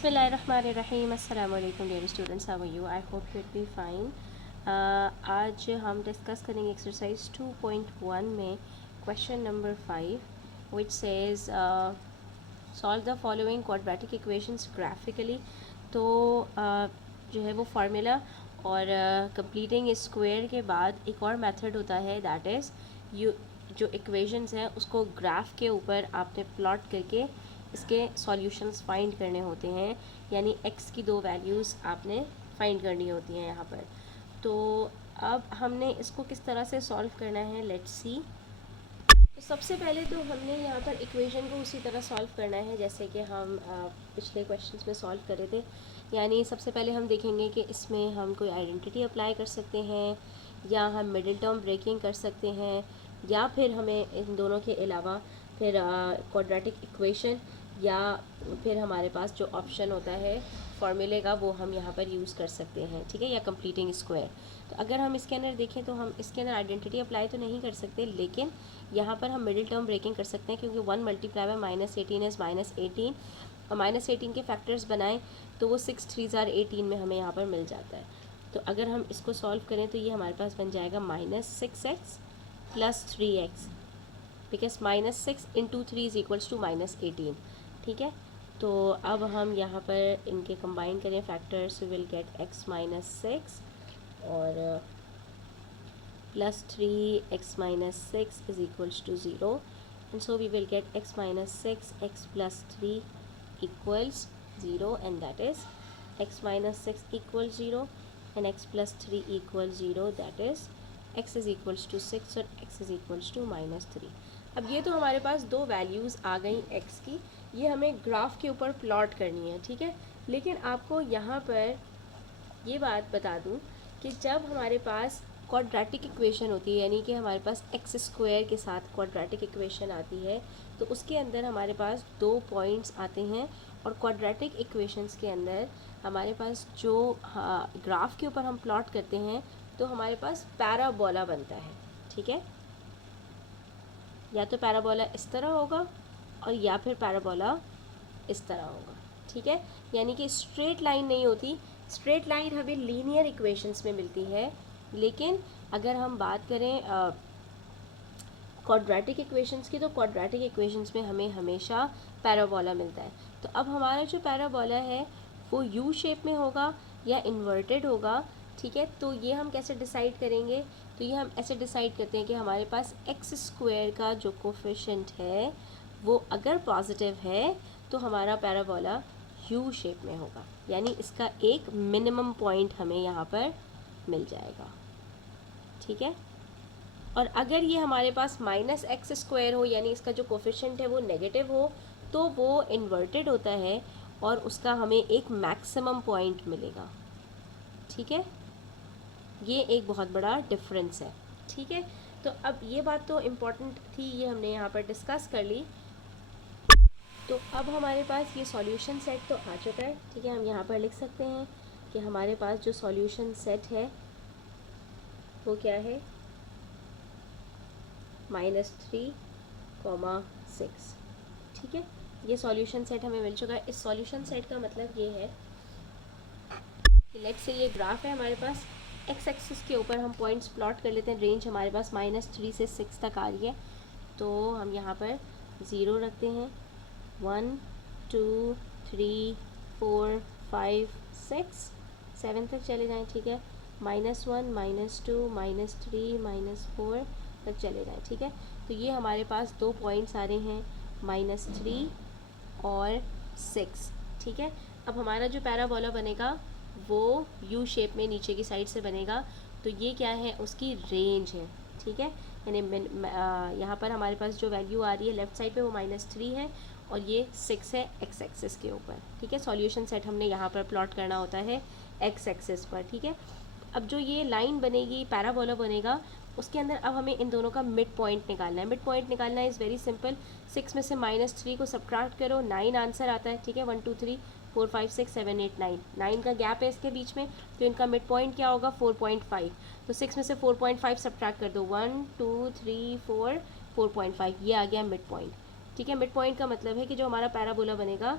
बिस्मिल्लाहिर्रहमानिर्रहीम। अस्सलाम वालेकुम dear students, how are you? I hope you be fine. आज हम डिस्कस करेंगे एक्सरसाइज 2.1 में question number 5 which says solve the following quadratic equations graphically. तो जो है वो फार्मूला और कंप्लीटिंग स्क्वायर के बाद एक और मेथड होता है, दैट इज़ यू जो इक्वेशंस हैं उसको ग्राफ के ऊपर आपने प्लॉट करके इसके सॉल्यूशंस फाइंड करने होते हैं, यानी x की दो वैल्यूज़ आपने फाइंड करनी होती हैं यहाँ पर। तो अब हमने इसको किस तरह से सॉल्व करना है, लेट्स सी। तो सबसे पहले तो हमने यहाँ पर इक्वेशन को उसी तरह सॉल्व करना है जैसे कि हम पिछले क्वेश्चंस में सॉल्व कर रहे थे। यानी सबसे पहले हम देखेंगे कि इसमें हम कोई आइडेंटिटी अप्लाई कर सकते हैं, या हम मिडिल टर्म ब्रेकिंग कर सकते हैं, या फिर हमें इन दोनों के अलावा फिर क्वाड्रेटिक इक्वेशन, या फिर हमारे पास जो ऑप्शन होता है फॉर्मूले का वो हम यहाँ पर यूज़ कर सकते हैं, ठीक है, या कंप्लीटिंग स्क्वायर। तो अगर हम इसके अंदर देखें तो हम इसके अंदर आइडेंटिटी अप्लाई तो नहीं कर सकते, लेकिन यहाँ पर हम मिडिल टर्म ब्रेकिंग कर सकते हैं, क्योंकि 1 मल्टीप्लाई बाय -18 इज़ -18 और -18 के फैक्टर्स बनाएं तो वो 6 3 18 में हमें यहाँ पर मिल जाता है। तो अगर हम इसको सॉल्व करें तो ये हमारे पास बन जाएगा -6x + 3x, because -6 × 3 is equals to -18, ठीक है। तो अब हम यहाँ पर इनके कंबाइन करें factors, we will get x - 6 और +3x - 6 is equals to 0, and so we will get x - 6 x + 3 equals 0, and that is x - 6 equals 0 and x + 3 equals 0, that is x is equals to 6 और x is equals to -3। अब ये तो हमारे पास दो values आ गई x की, ये हमें ग्राफ के ऊपर प्लॉट करनी है, ठीक है। लेकिन आपको यहाँ पर ये बात बता दूँ कि जब हमारे पास क्वाड्रेटिक इक्वेशन होती है, यानी कि हमारे पास एक्स स्क्वायर के साथ क्वाड्रेटिक इक्वेशन आती है, तो उसके अंदर हमारे पास दो पॉइंट्स आते हैं, और क्वाड्रेटिक इक्वेशंस के अंदर हमारे पास जो ग्राफ के ऊपर हम प्लॉट करते हैं तो हमारे पास पैराबोला बनता है, ठीक है। या तो पैराबोला इस तरह होगा और या फिर पैराबोला इस तरह होगा, ठीक है। यानी कि स्ट्रेट लाइन नहीं होती, स्ट्रेट लाइन हमें लीनियर इक्वेशंस में मिलती है, लेकिन अगर हम बात करें क्वाड्रेटिक इक्वेशंस की, तो क्वाड्रेटिक इक्वेशंस में हमें हमेशा पैराबोला मिलता है। तो अब हमारा जो पैराबोला है वो यू शेप में होगा या इन्वर्टेड होगा, ठीक है। तो ये हम कैसे डिसाइड करेंगे, तो ये हम ऐसे डिसाइड करते हैं कि हमारे पास एक्स स्क्वायर का जो कोफिशिएंट है वो अगर पॉजिटिव है तो हमारा पैराबोला यू शेप में होगा, यानी इसका एक मिनिमम पॉइंट हमें यहाँ पर मिल जाएगा, ठीक है। और अगर ये हमारे पास -x² हो, यानी इसका जो कोफिशिएंट है वो नेगेटिव हो, तो वो इन्वर्टेड होता है और उसका हमें एक मैक्सिमम पॉइंट मिलेगा, ठीक है। ये एक बहुत बड़ा डिफरेंस है, ठीक है। तो अब ये बात तो इम्पॉर्टेंट थी, ये हमने यहाँ पर डिस्कस कर ली। तो अब हमारे पास ये सॉल्यूशन सेट तो आ चुका है, ठीक है। हम यहाँ पर लिख सकते हैं कि हमारे पास जो सॉल्यूशन सेट है वो क्या है, -3, 6, ठीक है। ये सॉल्यूशन सेट हमें मिल चुका है। इस सॉल्यूशन सेट का मतलब ये है कि लेट्स से ये ग्राफ है हमारे पास, एक्स एक्सिस के ऊपर हम पॉइंट्स प्लॉट कर लेते हैं, रेंज हमारे पास -3 से 6 तक आ रही है, तो हम यहाँ पर 0 रखते हैं, 1 2 3 4 5 6 7 तक चले जाएँ, ठीक है। -1 -2 -3 -4 तक चले जाएँ, ठीक है। तो ये हमारे पास दो पॉइंट्स आ रहे हैं, -3 और 6, ठीक है। अब हमारा जो पैराबोला बनेगा वो यू शेप में नीचे की साइड से बनेगा, तो ये क्या है, उसकी रेंज है, ठीक है। यानी यहाँ पर हमारे पास जो वैल्यू आ रही है लेफ़्ट साइड पे वो -3 है और ये 6 है एक्स एक्सिस के ऊपर, ठीक है। सॉल्यूशन सेट हमने यहाँ पर प्लॉट करना होता है एक्स एक्सिस पर, ठीक है। अब जो ये लाइन बनेगी, पैराबोला बनेगा, उसके अंदर अब हमें इन दोनों का मिड पॉइंट निकालना है। मिड पॉइंट निकालना इज़ वेरी सिंपल, 6 में से -3 को सब्ट्रैक्ट करो, 9 आंसर आता है, ठीक है। 1 2 3 4 5 6 7 8 9 का गैप है इसके बीच में, तो इनका मिड पॉइंट क्या होगा, 4.5। तो 6 में से 4.5 सब्ट्रैक्ट कर दो, 1 2 3 4 4.5, ये आ गया मिड पॉइंट, ठीक है। मिड पॉइंट का मतलब है कि जो हमारा पैराबोला बनेगा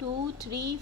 2 3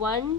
1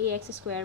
ax²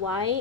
y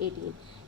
18,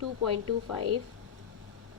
2.25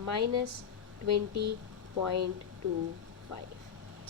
-20.25.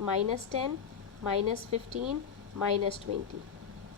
-10 -15 -20.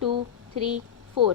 2 3 4,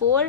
4.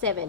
7.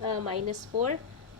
-4.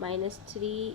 -3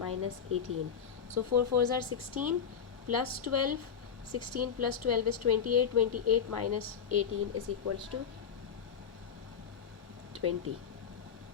-18. So 4 4s are 16 plus 12. 16 plus 12 is 28. 28 minus 18 is equals to 20.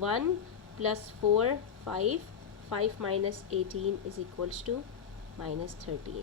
1 + 4 5. 5 minus 18 is equals to -13.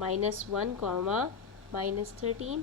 -1 -13.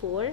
4.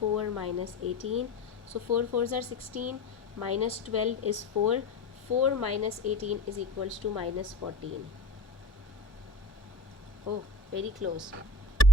4 -18. So 4 4s are 16. -12 is 4. 4 minus 18 is equals to -14. Oh, very close.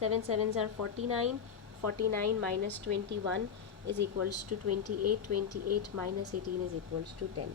7 7s are 49. 49 minus 21 is equals to 28. 28 minus 18 is equals to 10.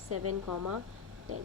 7, 10.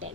10.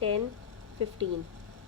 10, 15.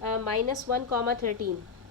-1, 13.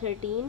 13.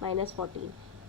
-14.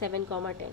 7, 10.